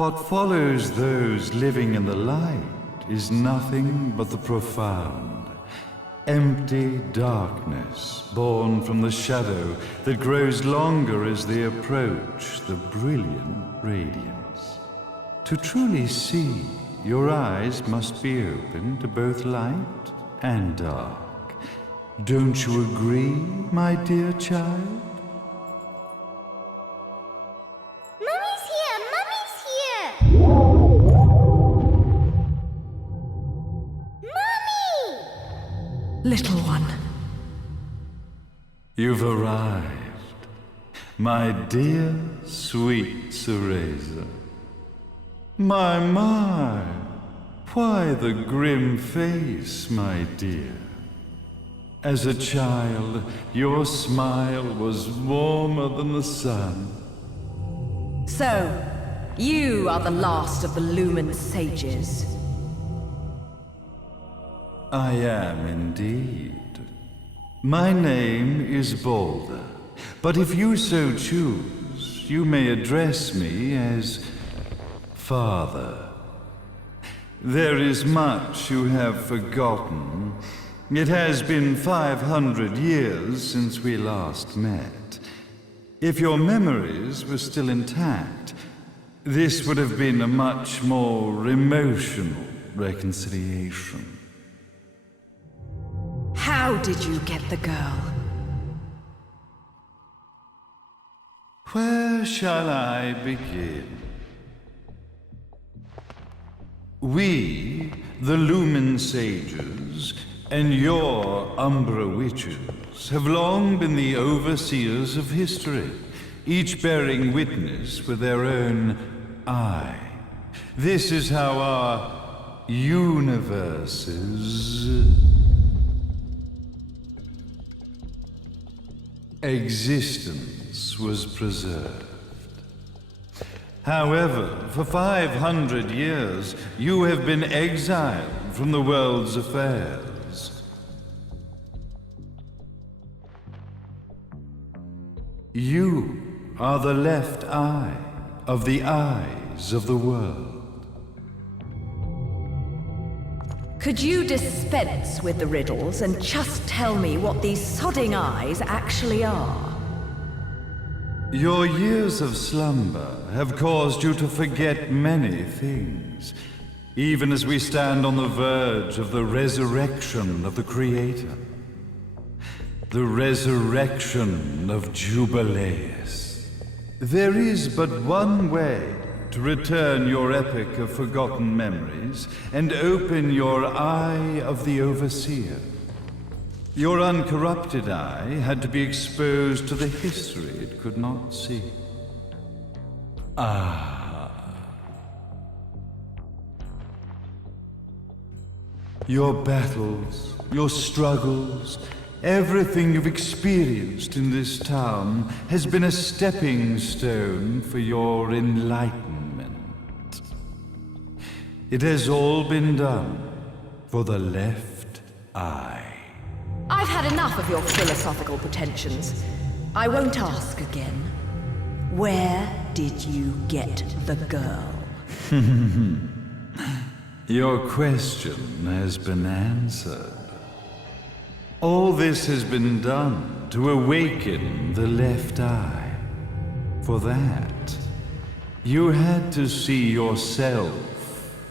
What follows those living in the light is nothing but the profound, empty darkness born from the shadow that grows longer as they approach the brilliant radiance. To truly see, your eyes must be open to both light and dark. Don't you agree, my dear child? Mummy's here! Mummy's here! Mummy! Little one. You've arrived, my dear, sweet Cereza. My, why the grim face, my dear? As a child, your smile was warmer than the sun. So, you are the last of the Lumen sages. I am indeed. My name is Balder, but if you so choose, you may address me as Father. There is much you have forgotten. It has been 500 years since we last met. If your memories were still intact, this would have been a much more emotional reconciliation. How did you get the girl? Where shall I begin? We, the Lumen Sages, and your Umbra Witches, have long been the overseers of history, each bearing witness with their own eye. This is how our universe's existence was preserved. However, for 500 years, you have been exiled from the world's affairs. You are the left eye of the eyes of the world. Could you dispense with the riddles and just tell me what these sodding eyes actually are? Your years of slumber have caused you to forget many things, even as we stand on the verge of the resurrection of the Creator. The resurrection of Jubileus. There is but one way to return your epic of forgotten memories and open your eye of the Overseer. Your uncorrupted eye had to be exposed to the history it could not see. Your battles, your struggles, everything you've experienced in this town has been a stepping stone for your enlightenment. It has all been done for the left eye. I've had enough of your philosophical pretensions. I won't ask again. Where did you get the girl? Your question has been answered. All this has been done to awaken the left eye. For that, you had to see yourself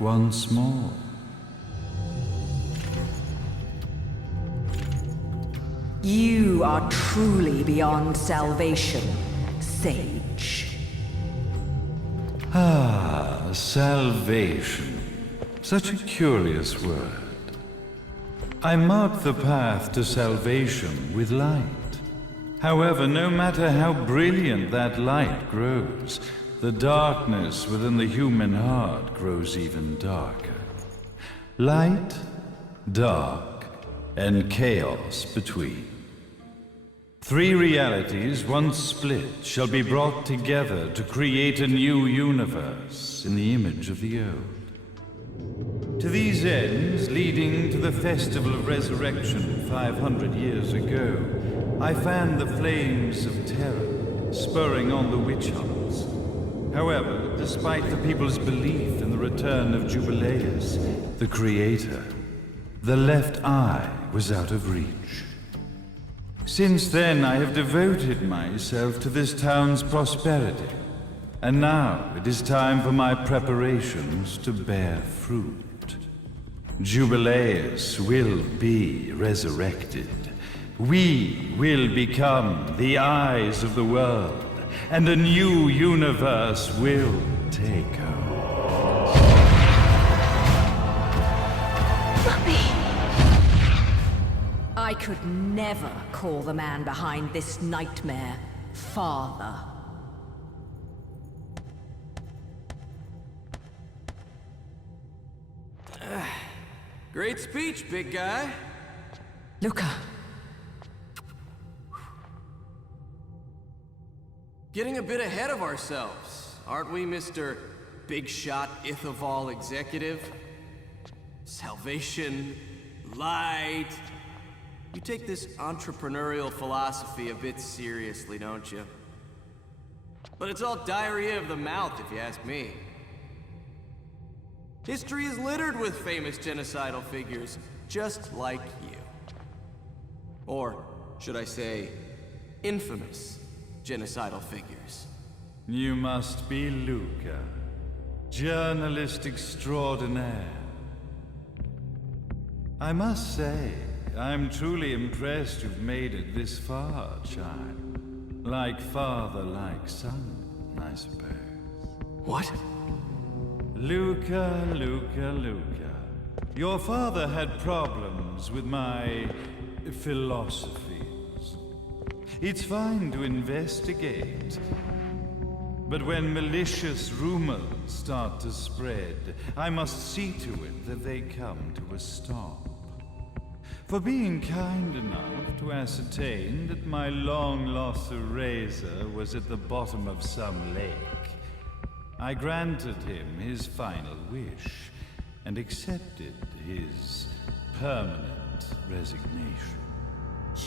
once more. You are truly beyond salvation, sage. Salvation. Such a curious word. I mark the path to salvation with light. However, no matter how brilliant that light grows, the darkness within the human heart grows even darker. Light, dark, and chaos between. Three realities, once split, shall be brought together to create a new universe in the image of the old. To these ends, leading to the Festival of Resurrection 500 years ago, I fanned the flames of terror, spurring on the witch hunts. However, despite the people's belief in the return of Jubileus, the creator, the left eye was out of reach. Since then, I have devoted myself to this town's prosperity. And now it is time for my preparations to bear fruit. Jubileus will be resurrected. We will become the eyes of the world, and a new universe will take hold. Mummy! I could never call the man behind this nightmare father. Great speech, big guy. Luca. Getting a bit ahead of ourselves, aren't we, Mr. Big Shot Ithaval Executive? Salvation, light. You take this entrepreneurial philosophy a bit seriously, don't you? But it's all diarrhea of the mouth, if you ask me. History is littered with famous genocidal figures, just like you. Or, should I say, infamous genocidal figures. You must be Luca, journalist extraordinaire. I must say, I'm truly impressed you've made it this far, child. Like father, like son, I suppose. What? Luca, Luca, Luca. Your father had problems with my philosophies. It's fine to investigate, but when malicious rumors start to spread, I must see to it that they come to a stop. For being kind enough to ascertain that my long-lost eraser was at the bottom of some lake, I granted him his final wish and accepted his permanent resignation.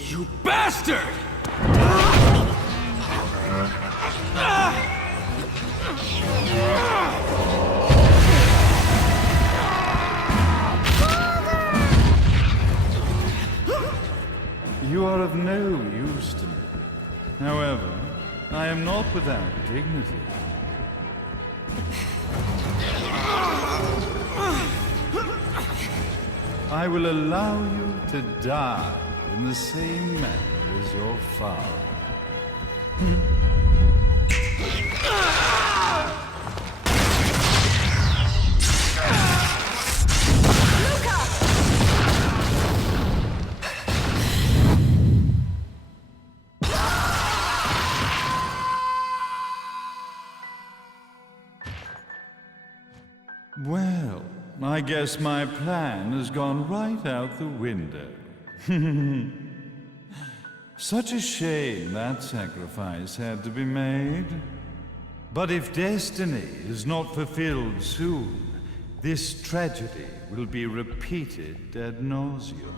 You bastard! You are of no use to me. However, I am not without dignity. I will allow you to die in the same manner as your father. Well, I guess my plan has gone right out the window. Such a shame that sacrifice had to be made. But if destiny is not fulfilled soon, this tragedy will be repeated ad nauseum.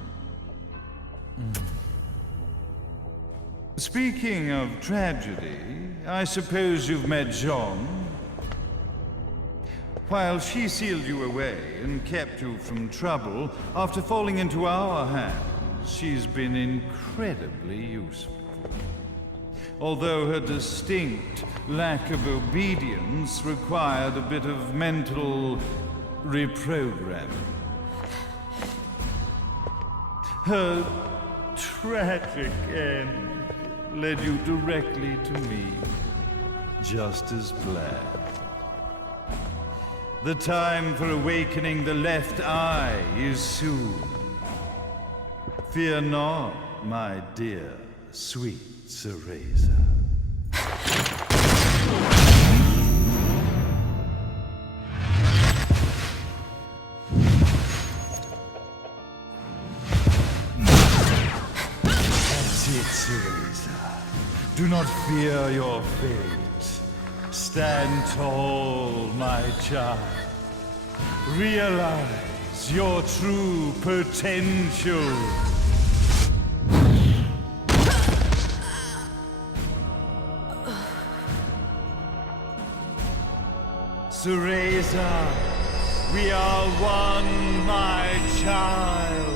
Speaking of tragedy, I suppose you've met Jean. While she sealed you away and kept you from trouble, after falling into our hands, she's been incredibly useful. Although her distinct lack of obedience required a bit of mental reprogramming. Her tragic end led you directly to me, just as planned. The time for awakening the left eye is soon. Fear not, my dear, sweet Cereza. That's it, Cereza. Do not fear your fate. Stand tall, my child. Realize your true potential. Cereza, we are one, my child.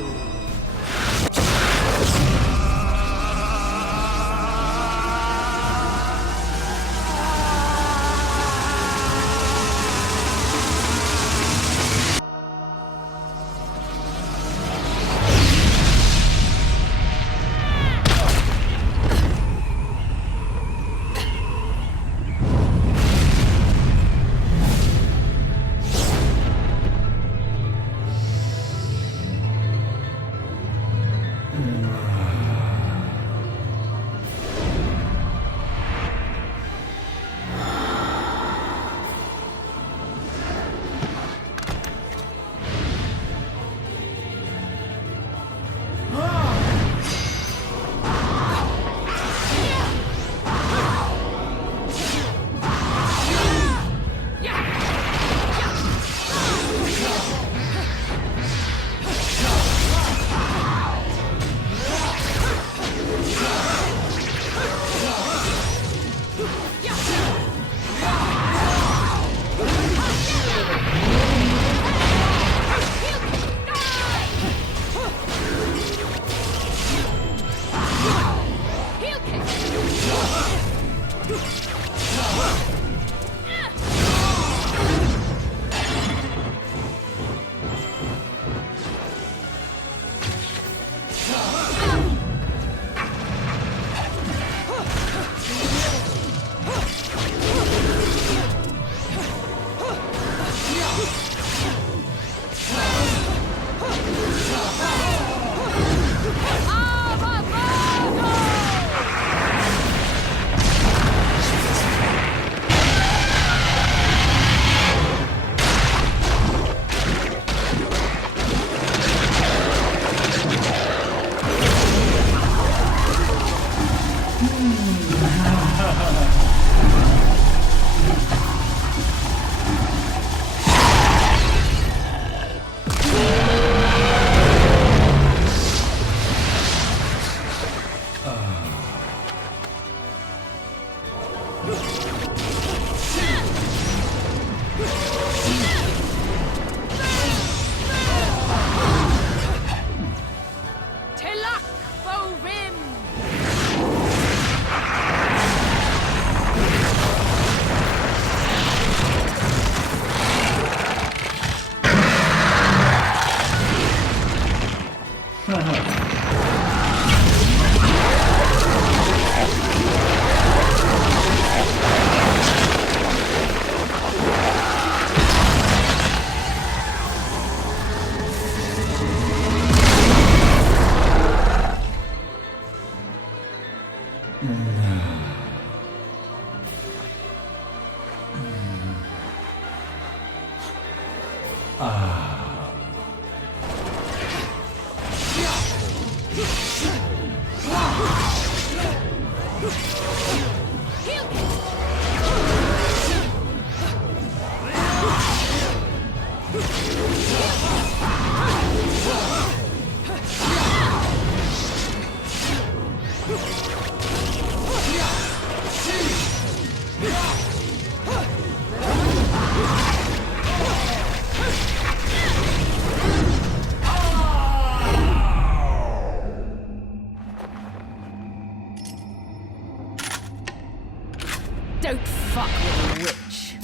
Don't fuck with a witch.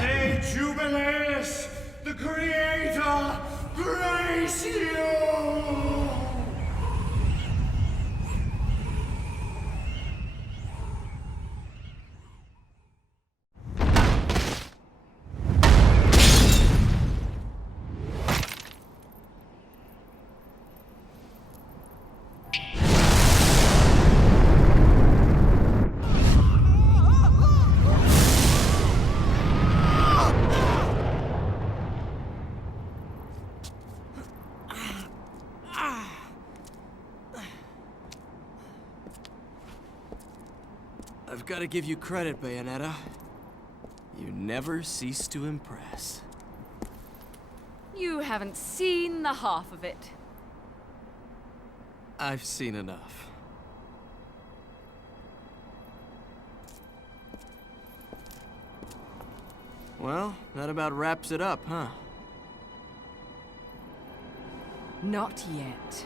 May Jubileus, the Creator, grace you! Gotta give you credit, Bayonetta. You never cease to impress. You haven't seen the half of it. I've seen enough. Well, that about wraps it up, huh? Not yet.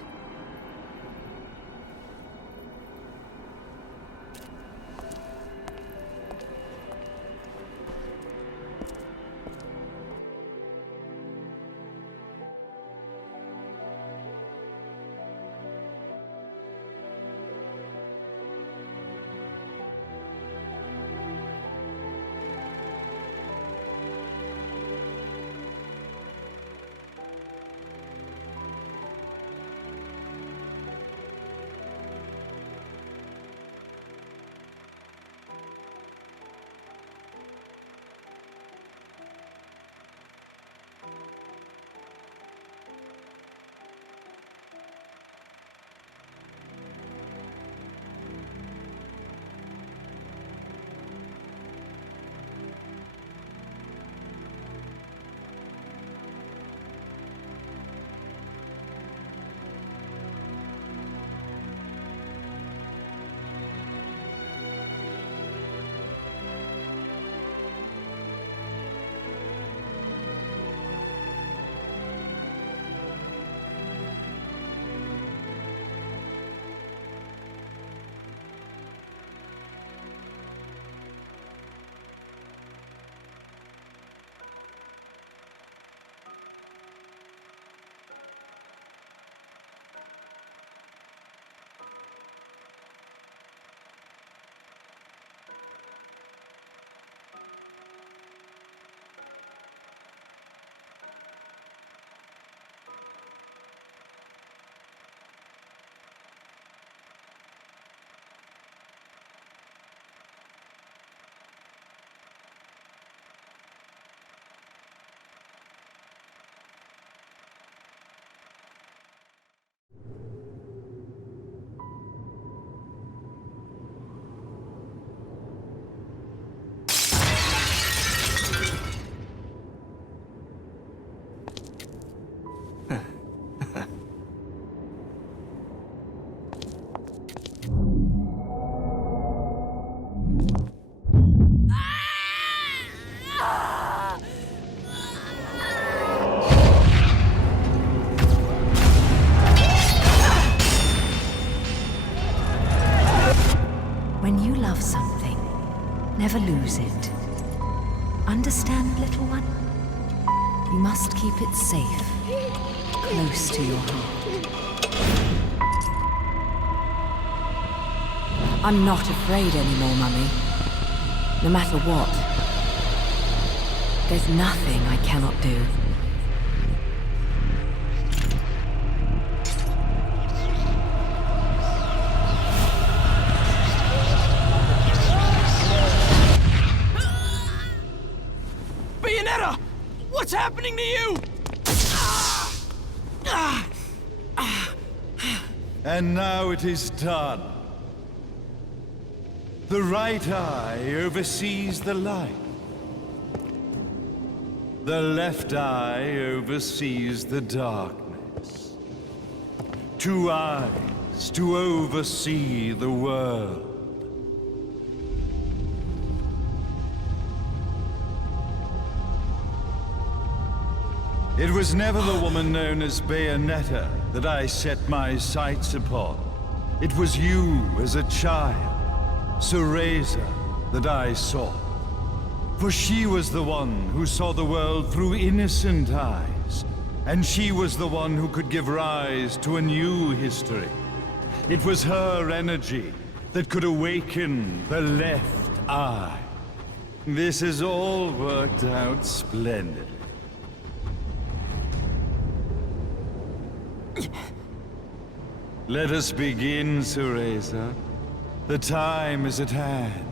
When you love something, never lose it. Understand, little one? You must keep it safe, close to your heart. I'm not afraid anymore, Mummy. No matter what. There's nothing I cannot do. Bayonetta! What's happening to you? And now it is done. The right eye oversees the light. The left eye oversees the darkness. 2 eyes to oversee the world. It was never the woman known as Bayonetta that I set my sights upon. It was you as a child, Cereza, that I saw. For she was the one who saw the world through innocent eyes, and she was the one who could give rise to a new history. It was her energy that could awaken the left eye. This has all worked out splendidly. Let us begin, Cereza. The time is at hand.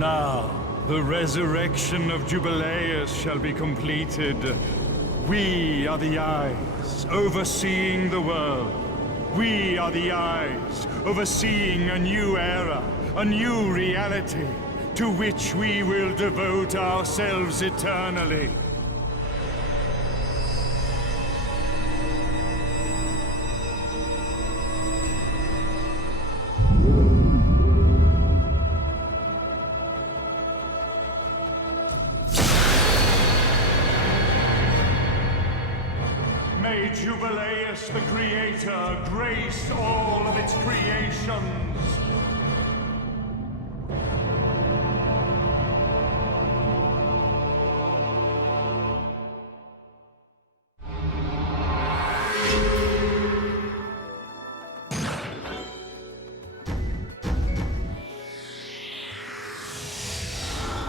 Now, the resurrection of Jubileus shall be completed. We are the eyes, overseeing the world. We are the eyes, overseeing a new era, a new reality, to which we will devote ourselves eternally. May Jubileus the Creator grace all of its creations.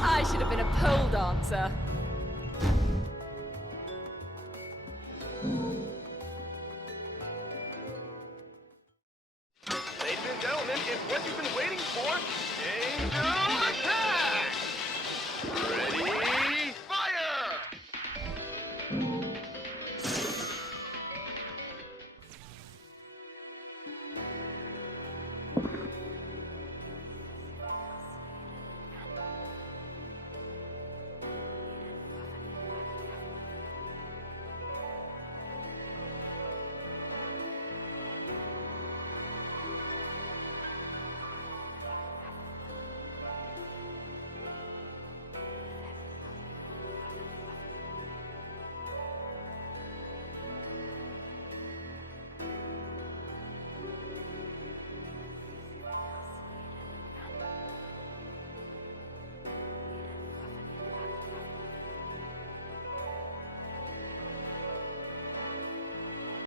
I should have been a pole dancer.